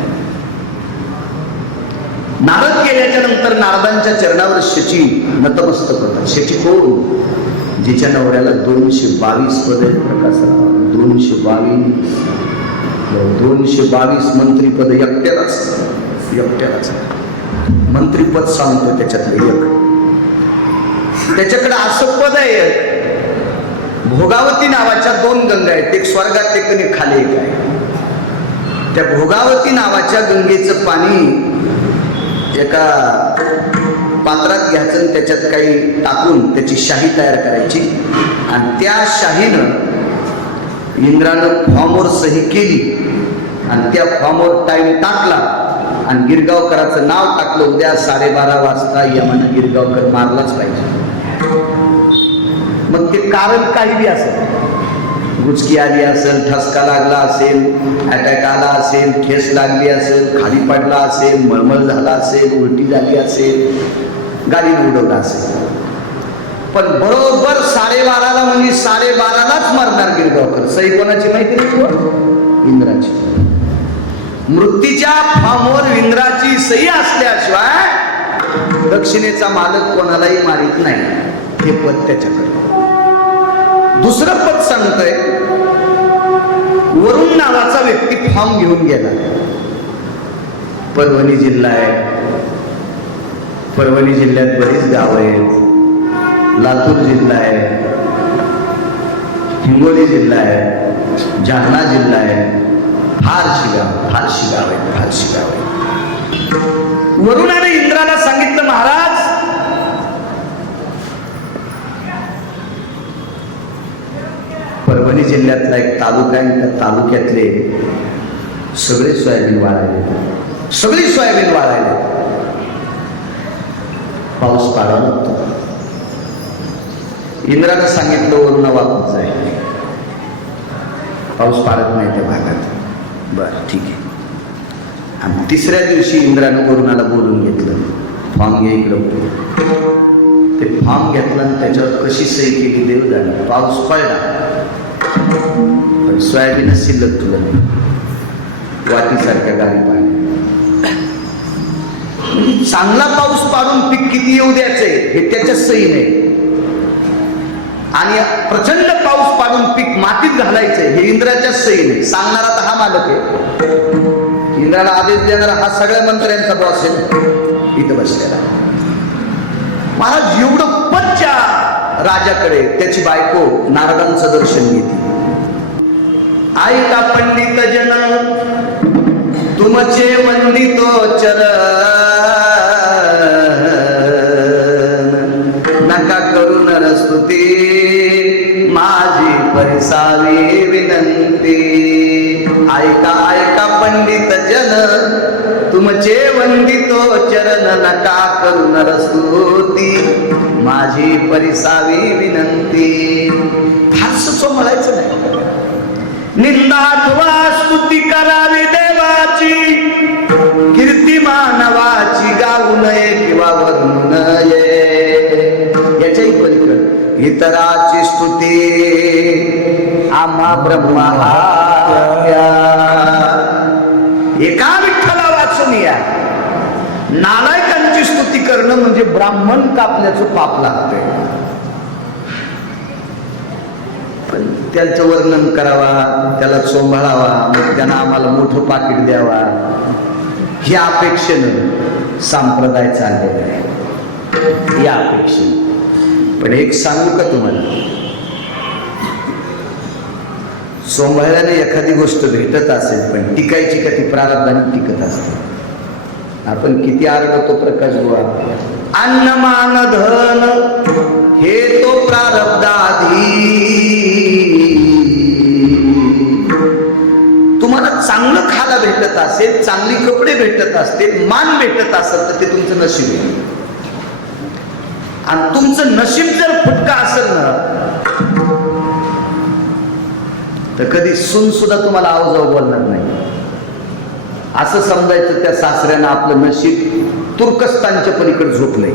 नारद गेल्याच्या नंतर नारदांच्या चरणावर शची नतमस्तक होतात. शची कोण? जिच्या नवऱ्याला 222 पद आहेत. प्रकाशराव 222 मंत्रीपद एकट्यालाच मंत्रीपद सांगतो त्याच्यातलं एक. त्याच्याकडे असं पद आहे, भोगावती नावाच्या 2 गंगा आहेत, एक स्वर्गात एक आणि खाली एक आहे. त्या भोगावती नावाच्या गंगेचं पाणी एका पात्रात घ्यायचं आणि त्याच्यात काही टाकून त्याची शाही तयार करायची. आणि त्या शाहीनं इंद्रानं फॉर्मवर सही केली आणि त्या फॉर्मवर टाइम टाकला आणि गिरगावकरांचं नाव टाकलं, उद्या 12:30 वाजता यमानं गिरगावकर मारलाच पाहिजे. मग ते कारण काही बी असेल, गुचकी आली असेल, ठसका लागला असेल, अटॅक आला असेल, ठेस लागली असेल, खाली पडला असेल, मळमळ झाला असेल, उलटी झाली असेल, गाडीने उडवला असेल, पण बरोबर 12:30 म्हणजे 12:30 मरणार गिरगावकर. सही कोणाची माहिती नाही? इंद्राची. मृत्यूच्या फॉर्मवर इंद्राची सही असल्याशिवाय दक्षिणेचा मालक कोणालाही मारित नाही. हे पद त्याच्याकडे. दुसरं पद सांगतोय, वरुण नावाचा व्यक्ती फॉर्म घेऊन गेला. परभणी जिल्हा आहे, परभणी जिल्ह्यात बरीच गाव आहेत, लातूर जिल्हा आहे, हिंगोली जिल्हा आहे, जालना जिल्हा आहे, फारशी गाव आहे. वरुणाने इंद्राला सांगितलं, महाराज परभणी जिल्ह्यातला एक तालुका आहे, त्या तालुक्यातले सगळी सोयाबीन वाळायले, पाऊस पाडावा लागतो. इंद्रानं सांगितलं, वरुण वापस जाय, पाऊस पाडत नाही त्या भागात. बरं ठीक आहे. आणि तिसऱ्या दिवशी इंद्रानं वरुणाला बोलून घेतलं, फॉर्म घे इकडं. ते फॉर्म घेतला आणि त्याच्यावर कशी सही केली देव जाणे. पाऊस पडला, पण सोयाबीन शिल्लक तुला नाही, वाटीसारख्या गाडी पाडली. चांगला पाऊस पाडून पीक किती येऊ द्यायचंय हे त्याच्या सही नाही, आणि प्रचंड पाऊस पाडून पीक मातीत घालायचंय हे इंद्राच्या सही नाही. सांगणारा तर हा मालक आहे, इंद्राला आदेश देणारा हा सगळ्या मंत्र्यांचा बॉस आहे इथं बसलेला. महाराज एवढं पच्च्या राजाकडे त्याची बायको नारदांचं दर्शन घेते. ऐका पंडित जन तुमचे वंदितो चरण, नका करू नरस्तुती माझी परिसावी विनंती. ऐका पंडित जन तुमचे वंदितो चरण, नका करू नरस्तुती माझी परिसावी विनंती. फारसं म्हणायचं नाही, निंदा अथवा स्तुती करावी देवाची, कीर्ती मानवाची गाऊ नये किंवा वर्णू नये. याच्याही पलीकडे इतराची स्तुती आम्हा ब्रह्मा. एका विठ्ठला वाचून या, नालायकांची स्तुती करणं म्हणजे ब्राह्मण कापल्याचं पाप लागतंय. पण त्याचं वर्णन करावा, त्याला सोंभाळावा, मग त्यांना आम्हाला मोठं पाकिट द्यावा, ही अपेक्षेनं संप्रदाय चाललेला आहे, या अपेक्षेनं. पण एक सांगू का तुम्हाला, सोंभाळल्याने एखादी गोष्ट भेटत असेल पण टिकायची का ती प्रारब्धाने टिकत असते. आपण किती आरडतो प्रकाश बुवा, अन्न मान धन हे तो प्रारब्धाधी. तुम्हाला चांगलं खायला भेटत असेल, चांगली कपडे भेटत असतील, मान भेटत असेल तर ते तुमचं नशीब आहे. आणि तुमचं नशीब जर फुटका असेल ना तर कधी सून सुद्धा तुम्हाला आवजाव बोलणार नाही. असं समजायचं त्या सासऱ्यानं आपलं नशीब तुर्कस्तानच्या पलीकडे झोपलंय.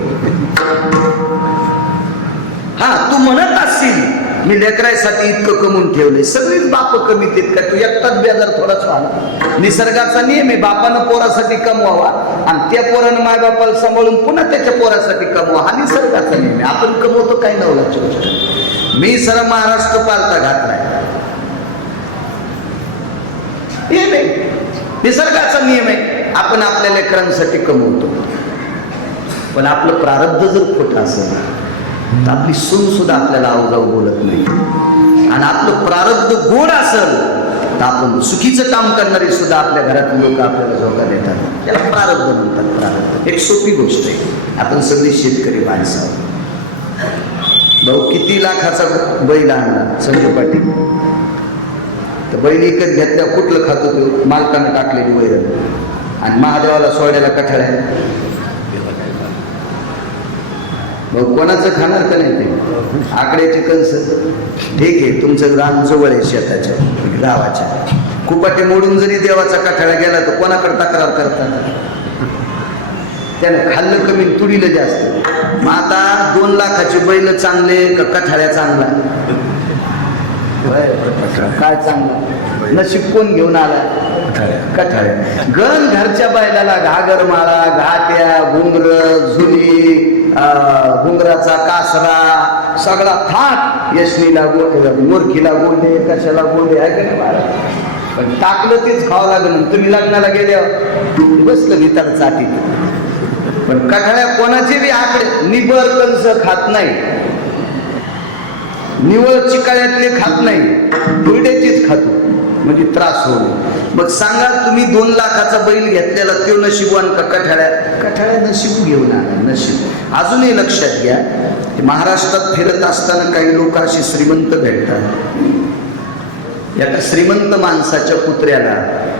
हा, तू म्हणत असशील मी लेकरासाठी इतकं कमवून ठेवलंय, सगळीच बाप कमी देत का, तू एकटाच बेजार थोडाच व्हा. निसर्गाचा नियम आहे, बापानं पोरासाठी कमवावा आणि त्या पोरानं माय बापाला सांभाळून पुन्हा त्याच्या पोरासाठी कमवा, हा निसर्गाचा नियम आहे. आपण कमवतो काय नवलाची गोष्ट. मी सर महाराष्ट्र पालता घातलाय, निसर्गाचा नियम आहे. आपण आपल्या लेकरांसाठी कमवतो, पण आपलं प्रारब्ध जर खोटं असेल तर आपली सून सुद्धा आपल्याला आवजाऊ बोलत नाही. आणि आपलं प्रारब्ध गोड असेल तर आपण चुकीचं काम करणारे सुद्धा आपल्या घरातील लोक आपल्याला धोका देतात. त्याला प्रारब्ध म्हणतात. प्रारब्ध एक सोपी गोष्ट आहे. आपण सगळी शेतकरी माणसं आहोत. भाऊ किती लाखाचा बैल आणला संजय पाटील, तर बैल विकत घेतल्या कुठलं खातो तो, मालकानं टाकलेली बैल. आणि महादेवाला सोड्याला कठाळ्या. मग कोणाचं खाणार का नाही ते आकड्याचे कंस. ठीक आहे, तुमचं रान जवळ आहे शेताच्या गावाच्या, कुपाटे मोडून जरी देवाचा कठाळा गेला तर कोणाकडे तक्रार करतात. त्यानं खाल्लं कमी तुडीलं जास्त. मग आता 2 लाखाचे बैल चांगले का कठाळ्या चांगला? काय चांगला? नशीब कोण घेऊन आला? कठाळ्या. गण घरच्या बैलाला घागर माळा, घाट्या, घुंगर, झुली, घुंगराचा कासरा, सगळा थाट. यशनीला गोंडे, मोरखीला गोंडे, कशाला गोंडे आहे का नाही? पण टाकलं तेच खावं लागलं. तुम्ही लग्नाला गेल्यावर बसलं मी त्याला चाटी. पण कठाळ्या कोणाचे बी आकडे निबर कंस खात नाही, निवळ चिकाळ्यातले खात नाही, बुरड्याचीच खातो, म्हणजे त्रास होईल. मग सांगा तुम्ही 2 लाखाचा बैल घेतलेला तो नशिबवान का कठाळ्या? कठाळ्या नशीब घेऊन आला. नशीब. अजूनही लक्षात घ्या, महाराष्ट्रात फिरत असताना काही लोक असे श्रीमंत भेटतात. एका श्रीमंत माणसाच्या कुत्र्याला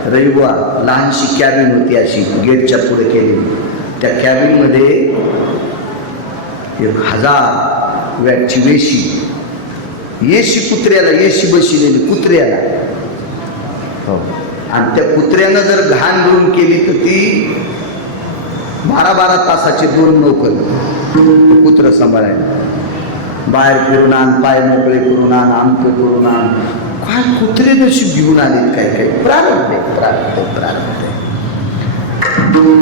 रविवार लहानशी कॅबिन होती, अशी गेटच्या पुढे केलेली. त्या कॅबिन मध्ये 1000 वॅटची एसी कुत्र्याला, एसी बसलेली कुत्र्याला. हो. आणि त्या कुत्र्यानं जर घाण घेऊन केली तर ती 12-12 तासाचे 2 नोकर कुत्र सांभाळायला. बाहेर फिरून आण, पाय मोकळे करून आण, आमक करून आण. काय कुत्रे नशीब घेऊन आले काय काय. प्रारंभ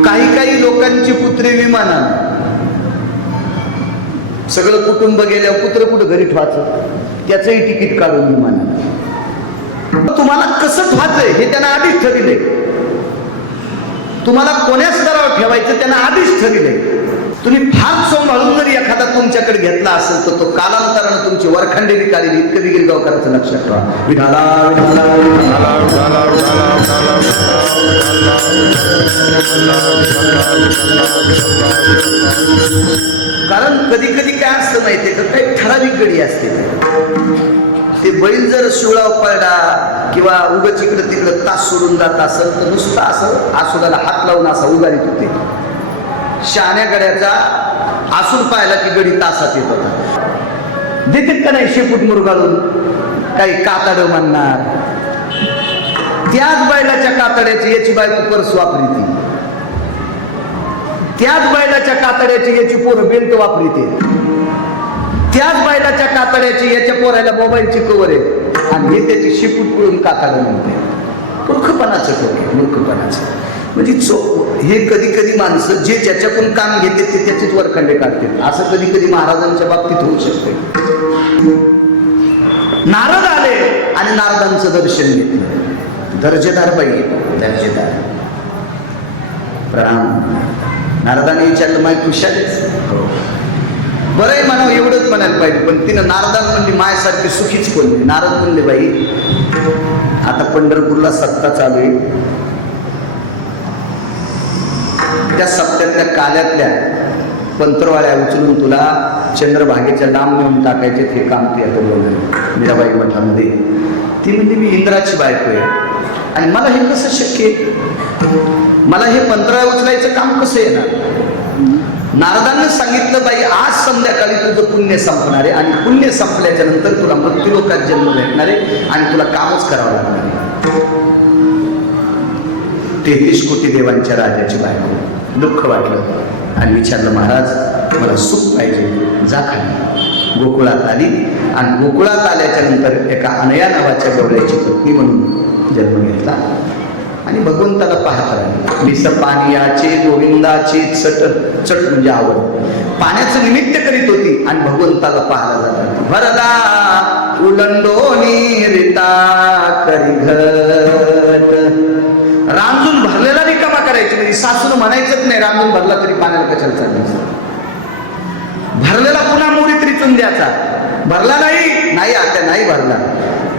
काही लोकांची कुत्रे विमानानं. सगळं कुटुंब गेल्यावर कुत्र कुठं घरी ठेवायचं, त्याचंही तिकीट काढून विमानानं. तुम्हाला कसं ठेवायचंय हे त्यांना आधीच ठरविलंय. तुम्हाला कोण्या स्तरावर ठेवायचं त्यांना आधीच ठरविलंय. तुम्ही फार सांभाळून जरी एखादा तुमच्याकडे घेतला असेल तर तो कालांतरानं तुमची वरखंडेली काढली. इतकं गिरगाव करायचं लक्षात ठेवा. विठाला कारण कधी कधी काय असतं माहितीये का, काही ठराविक गडी असते. ते बैल जर शिवळाव पडला किंवा उगाच इकडं तिकडं तास सोडून जात असेल तर नुसतं असं आसुडाला हात लावून असा उगारीत होते. शहाण्या गड्याचा आसूड पाहिला की गडी तासात येत होता. देतात का नाही शेपूट मुरगाळून, काही कातडं म्हणणार. त्याच बैलाच्या कातड्याची याची बायको पर्स वापरते, त्याच बैलाच्या कातड्याची याची पोरं बेल्ट वापरते, त्याच बैलाच्या कातड्याची याच्या पोरायला मोबाईलची कवर आहे आणि हे त्याची शेपूट पिळून कातडं म्हणते. मूर्खपणाचं टोक, मूर्खपणाचं. म्हणजे हे कधी कधी माणसं जे ज्याच्याकडून काम घेते ते त्याचेच वरखंडे काढते. असं कधी कधी महाराजांच्या बाबतीत होऊ शकते. नारद आले आणि नारदांचं दर्शन घेतलं. दर्जेदार बाई, दर्जेदार. प्रणाम. नारदाने विचारलं माय खुशालीच? हो. बरं आहे म्हणावं, एवढंच म्हणायला पाहिजे. पण तिनं नारदान म्हणली मायासारखी सुखीच कोणती. नारद म्हणले बाई आता पंढरपूरला सत्ता चालू आहे, त्या सप्त्यातल्या काल्यातल्या पंत्रवाळ्या उचलून तुला चंद्रभागेच्या लांब नेऊन टाकायचे, हे काम ती आता बोलले मीराबाई मठामध्ये. ती म्हणजे मी इंद्राची बायको आहे आणि मला हे कसं शक्य आहे, मला हे पंत्रवाळ्या उचलायचं काम कसं येणार. नारदांनी सांगितलं बाई आज संध्याकाळी तुझं पुण्य संपणार आहे आणि पुण्य संपल्याच्या नंतर तुला मृत्यूलोकात जन्म भेटणार आहे आणि तुला कामच करावं लागणार आहे. 33 कोटी देवांच्या राजाची बायको. दुःख वाटलं आणि विचारलं महाराज मला सुख पाहिजे, जा खाली. गोकुळात आली आणि गोकुळात आल्याच्या नंतर एका अनया नावाच्या गवळ्याची पत्नी म्हणून जन्म घेतला आणि भगवंताला पाहत राहिली. मिस पानियाचे गोविंदाचे चट चट म्हणजे आवड. पाण्याचं निमित्त करीत होती आणि भगवंताला पाहायला जात. भरला उलंडोनी रिता करी घट. रांजून भरलेला रिकामा करायची, म्हणजे सासून म्हणायचंच नाही रांजून भरला तरी पाण्याला कशाला चाललं. भरलेला पुन्हा मोडीत रिचून द्यायचा. भरला नाही आता नाही भरला.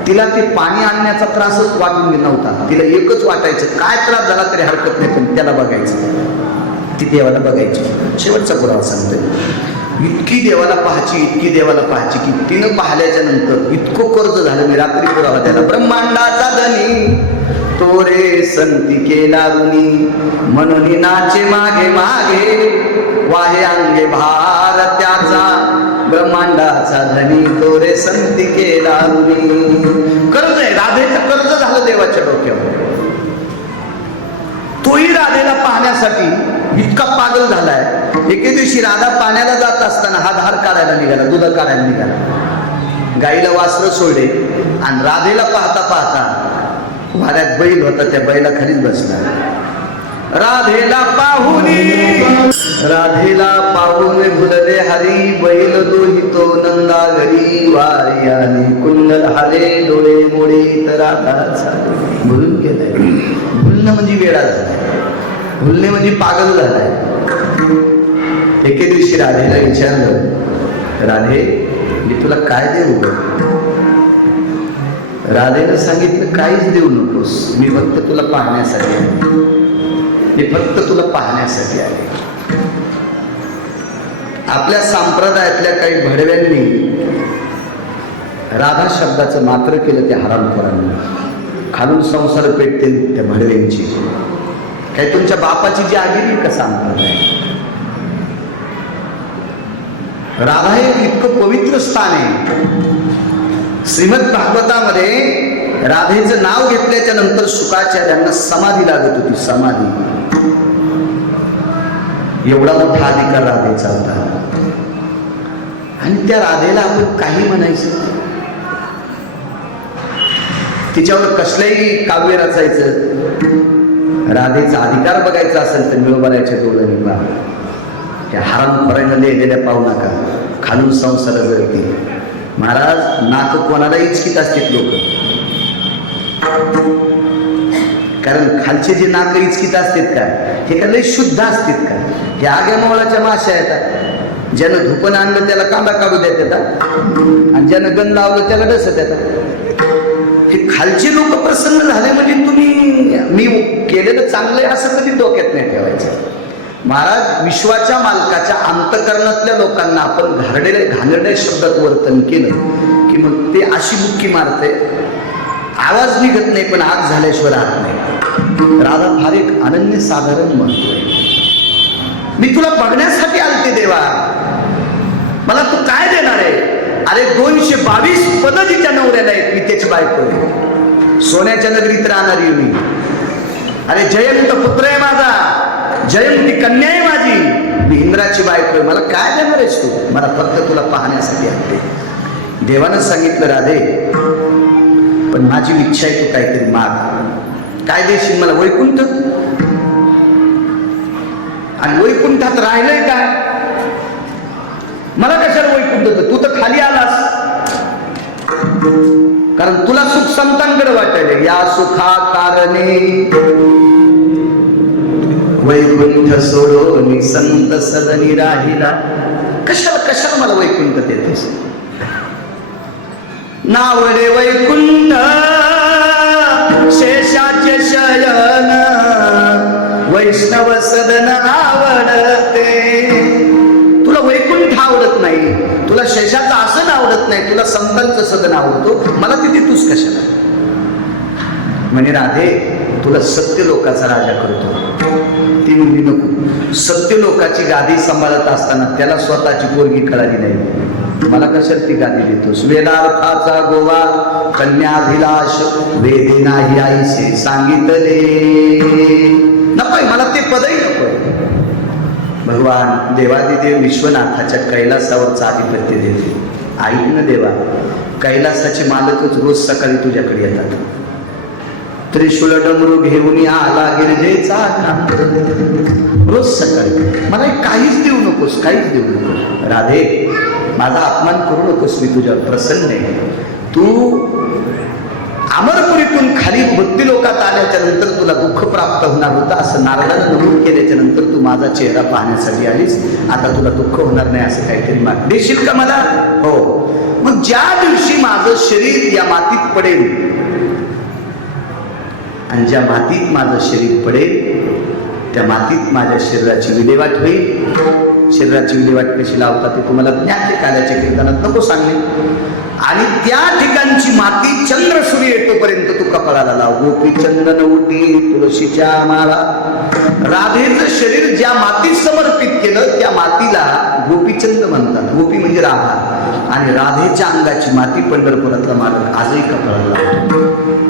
तिला ते पाणी आणण्याचा त्रासच वाटून नव्हता. तिला एकच वाटायचं काय त्रास झाला तरी हरकत नाही पण त्याला बघायचं, ती देवाला बघायची. शेवटचा पुरावा सांगतोय. इतकी देवाला पाहायची, इतकी देवाला पाहायची की तिनं पाहिल्याच्या नंतर इतकं कर्ज झालं. मी रात्री पुरावा त्याला. ब्रह्मांडाचा धनी तोरे संती केला रुनी म्हणून नाचे मागे मागे वाहे अंगे भार त्याचा ब्रह्मांडाचा धनी तोरे संती केला रुनी. कर्ज आहे, राधेचं कर्ज झालं देवाच्या डोक्यावर. तोही राधेला पाहण्यासाठी इतका पागल झालाय. एके दिवशी राधा पाण्याला जात असताना हा धार काढायला निघाला, दूध काढायला निघाला. गाईला वासरं सोडले आणि राधेला पाहता पाहता वाऱ्यात बैल होता, त्या बैला खालीच बसला. राधेला पाहून भुलले हरी बैल दोहितो नंदा घरी वारी आली कुंडल हाले डोळे मोडे तर राधा भुलून गेलाय. भुलणं म्हणजे वेडा झालाय, भुलणे म्हणजे पागल झालाय. एके दिवशी राधेला विचारलं, राधे मी तुला काय देऊ ग? राधेनं सांगितलं काहीच देऊ नकोस, मी फक्त तुला पाहण्यासाठी आले, मी फक्त तुला पाहण्यासाठी आले. आपल्या संप्रदायातल्या काही भडव्यांनी राधा शब्दाचं मात्र केलं त्या हरामखोरांनी. खालून संसार पेटतील त्या भडव्यांची. काही तुमच्या बापाची जी आगिरी का संप्रदाय. राधा हे इतकं पवित्र स्थान आहे. श्रीमद भागवतामध्ये राधेचं नाव घेतल्याच्या नंतर शुकाचार्यांना समाधी लागत होती, समाधी. एवढा मोठा अधिकार राधेचा होता. आणि त्या राधेला आपण काही म्हणायचं, तिच्यावर कसलंही काव्य रचायचं. राधेचा अधिकार बघायचा असेल तर मिळवण्याच्या डोळ्यांनी पहा. त्या हरामखोरांना लिहिलेल्या पाहू नका, खालून संसार जळते. महाराज नाक कोणाला इचकीत असतात लोक, कारण खालचे जे नाक इचकीत असतात का हे का लय शुद्ध असतात का? हे आग्या मोहळाच्या माश्या येतात. ज्यानं धुपण आणलं त्याला कांदा काढू देतात आणि ज्यानं गण लावलं त्याला डसत येतात. हे खालचे लोक प्रसन्न झाले म्हणजे तुम्ही मी केलेलं चांगलं आहे असं कधी डोक्यात नाही ठेवायचं. महाराज विश्वाच्या मालकाच्या अंतकरणातल्या लोकांना आपण घाणेरड्या शब्दात वर्तन केलं की मग ते अशी बुक्की मारते, आवाज निघत नाही पण आग झाल्याशिवाय राहत नाही. राधा फार एक अनन्यसाधारण म्हणतोय, मी तुला बघण्यासाठी आलते देवा, मला तू काय देणार आहे? अरे 222 पद तिच्या नवऱ्याला आहेत, मी त्याची बायको आहे. सोन्याच्या नगरीत राहणारी मी. अरे जयंत पुत्र आहे माझा, जयंती कन्या आहे माझी, मी इंद्राची बायको आहे. मला काय देणार आहेस तू? मला फक्त तुला पाहण्यासाठी आलते. देवानं सांगितलं राधे पण माझी इच्छा आहे, तू काहीतरी माग. काय देशील मला? वैकुंठ. आणि वैकुंठात राहिलंय काय? मला कशाला वैकुंठ? तू तर खाली आलास, कारण तुला सुख संतांकडे वाटायला. या सुखा कारणे वैकुंठ सोडून संत सदनी राहिला. कशाला मला वैकुंठ देतेस? नावडे वैकुंठ शेषाचे शयन वैष्णव सदन आवडते. तुला वैकुंठ आवडत नाही, तुला शेषाचं आसन आवडत नाही, तुला संतांचं सदन आवडतो, मला तिथे तूच कशाला? म्हणे राधे तुला सत्य लोकाचा राजा करतो. ती म्हणली नको. सत्य लोकाची गादी सांभाळत असताना त्याला स्वतःची पोरगी कळाली नाही, मला कशाला ती गादी देतोस? वेदार्थाचा गोवा कन्याभिलाष वेदे नाही आईसे सांगितले. नकोय मला ते पदही नकोय. भगवान देवादिदेव विश्वनाथाच्या कैलासावरचा आधिपत्य देते. ऐक ना देवा, कैलासाचे मालकच रोज सकाळी तुझ्याकडे येतात. त्रिशूल डमरू घेऊन आला गिरजेचा रोज सकाळी. मला काहीच देऊ नकोस, काहीच देऊ नकोस. राधे माझा अपमान करू नकोस, मी तुझ्यावर प्रसन्न आहे. तू अमरपुरीतून खाली भक्ती लोकात आल्याच्या नंतर तुला दुःख प्राप्त होणार होतं असं नारदानं नमूद केल्याच्या नंतर तू माझा चेहरा पाहण्यासाठी आलीस. आता तुला दुःख होणार नाही असं काहीतरी माग देशील का मला? हो. मग ज्या दिवशी माझं शरीर या मातीत पडेल आणि ज्या मातीत माझं शरीर पडेल त्या मातीत माझ्या शरीराची विल्हेवाट होईल. शरीराची विल्हेवाट कशी लावतात ते तुम्हाला ज्ञात काल्याच्या कीर्तनात नको सांगणे. आणि त्या ठिकाणची माती चंद्र सूर्य येतोपर्यंत तू कपाळाला लाव. गोपी चंदन उटी तुळशीच्या माळा. राधेचं शरीर ज्या मातीत समर्पित केलं त्या मातीला गोपीचंद म्हणतात. गोपी म्हणजे राधा. आणि राधेच्या अंगाची माती पंढरपुरातला मालक आजही कपाळाला लावतो.